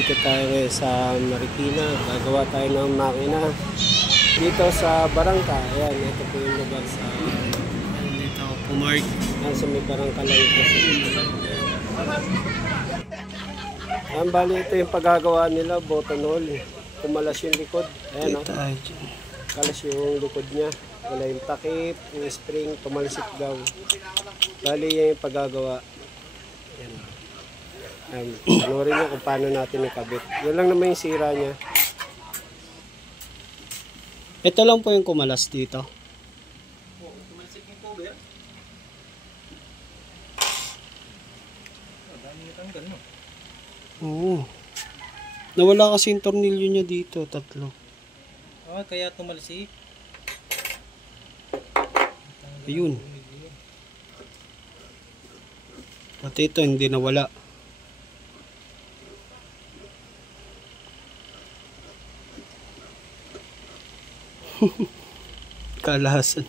Nandito tayo sa Marikina. Gagawa tayo ng makina dito sa Barangka. Ayan, ito po yung lugar sa dito ako pumark. Sa may Barangka lang ito. Ayan, bali ito yung paggagawa nila, button hole. Kumalas yung likod. Ayan, kalas yung likod niya. Wala yung takip, yung spring, tumalsik daw. Bali yan yung paggagawa. Ayan. Panorin nyo kung paano natin ikabit. Yan lang naman yung sira niya. Ito lang po yung kumalas dito. Tumalsik yung cover. Dami natanggal, no? Oo. Nawala kasi yung tornilyo niya dito, 3. Kaya tumalsik. Ayun. Pati ito hindi nawala. Kalahasan.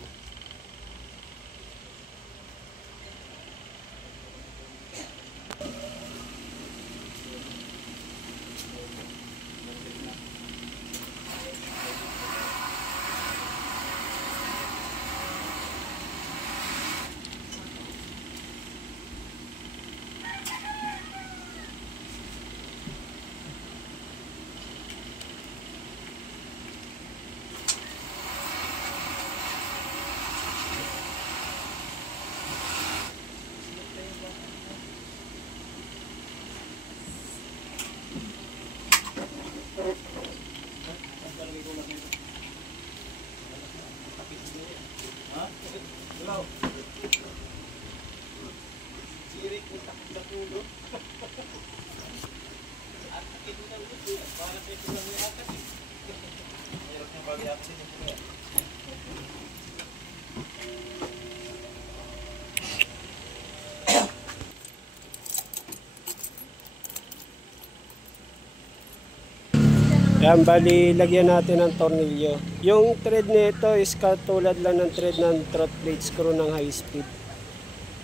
Yan, bali, lagyan natin ng tornilyo. Yung thread nito is katulad lang ng thread ng throat plate screw ng high speed.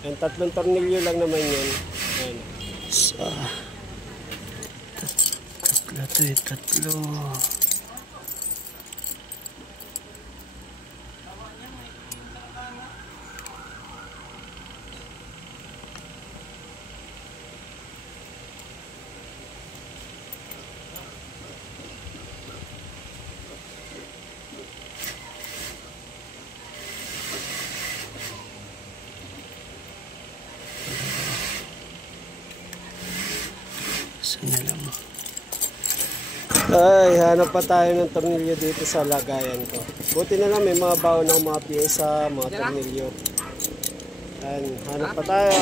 Yan, 3 tornilyo lang naman yan. Yan. So, 3 to 3. Sana lang. Ay, hanap pa tayo ng tornilyo dito sa lagayan ko. Buti na lang may mga baon ng mga pyesa, mga tornilyo. Yan, hanap pa tayo.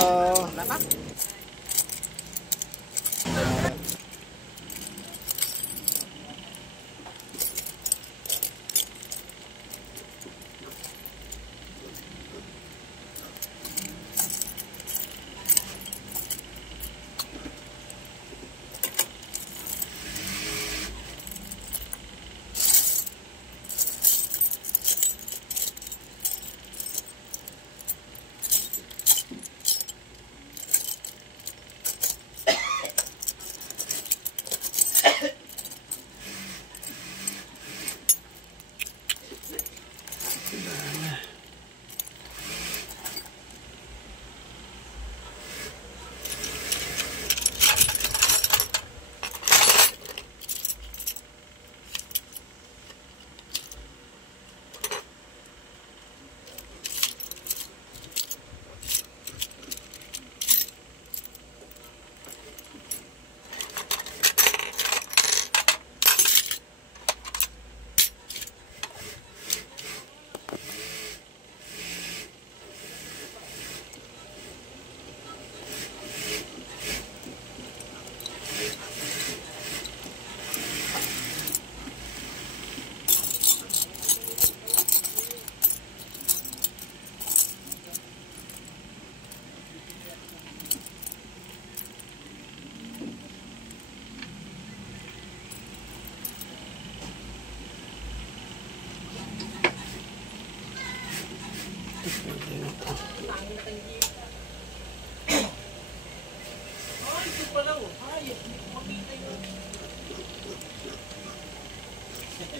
Apat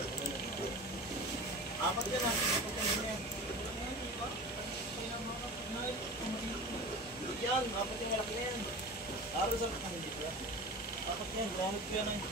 yan ah. Yan, apat yung malaki na yan. Araw sa mga dito yan. Apat yan, gamit ko yan eh.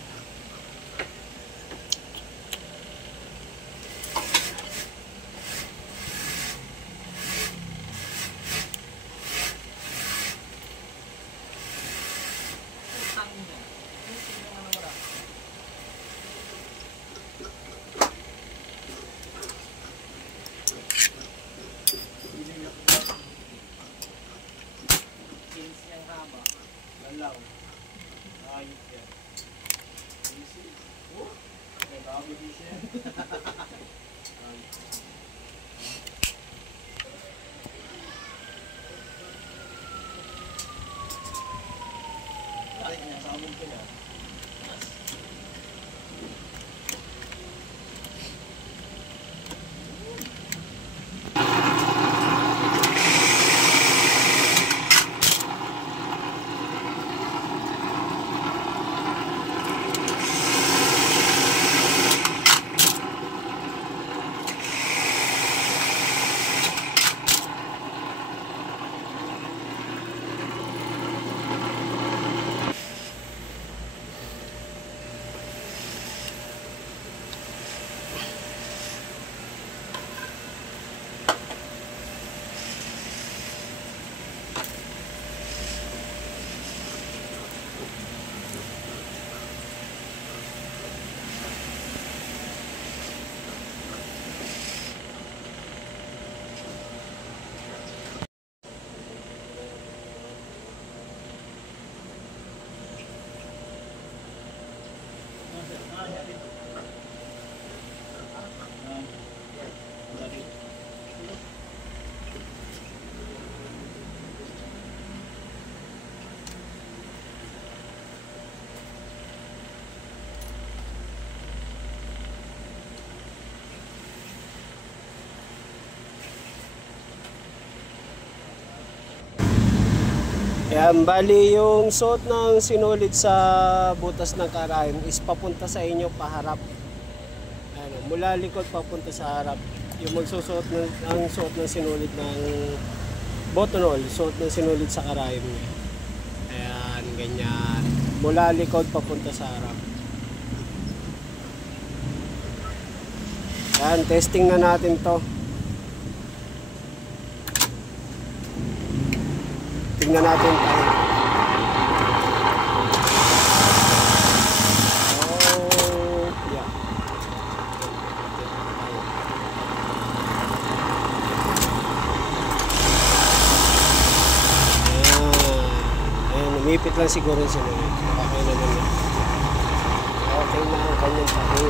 Lalaw. Ayos yan. Easy. Oh, may bago din siya. Ay, kanya sa amin ko na. Yan, bali yung suot ng sinulid sa butas ng karayom is papunta sa inyo paharap. Ano, mula likod papunta sa harap. Yung magsusuot ng suot ng sinulid ng buttonhole, suot ng sinulid sa karayom niya. Ayan, ganyan. Mula likod papunta sa harap. Yan, testing na natin to. Tingnan natin tayo. Oh, yeah. Ayan, umipit lang siguro yung sinunod. Okay naman yan. Okay na ang kanyang tahi.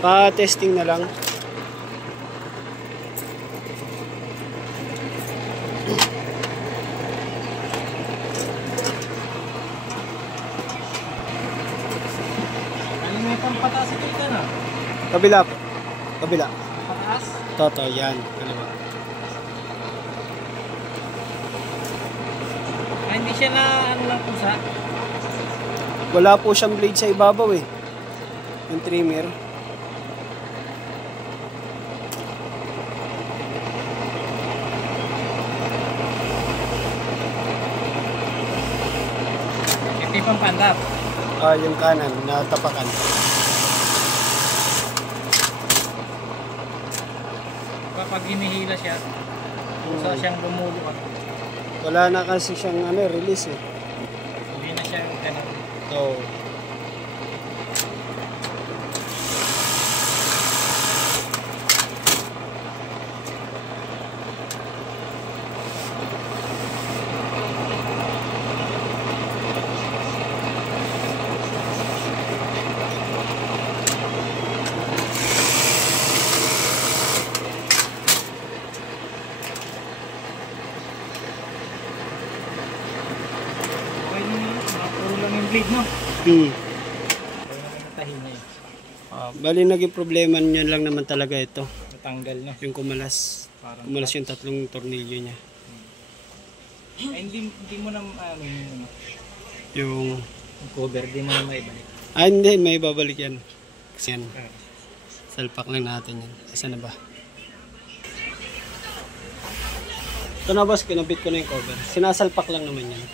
Pa-testing na lang. Alin may pampataas ito ito na? Kabila. Kabila. Pataas? Toto, yan. Kaliwa. Hindi siya na ano lang pusa? Wala po siyang blade sa ibabaw eh. Yung trimmer. Ito yung pampandap. Yung kanan, natapakan. pag hinihila siya, kusa siyang lumulukat. Wala na kasi siyang release eh. Hindi na siya ganun. Oo. Okay naman yun. Puro lang yung blade, no? Hmm. Okay naman natahin na yun. Bali naging problema niya lang naman talaga ito. Natanggal, no? Yung kumalas. Parang Kumalas yung tatlong tornilyo niya. Ay, hindi mo na yung Yung... cover, hindi mo na maibalik. Hindi. May babalik yan. Kasi yan. Salpak lang natin yan. Asan na ba? Ito na boss. Kinabit ko na yung cover. Sinasalpak lang naman yan.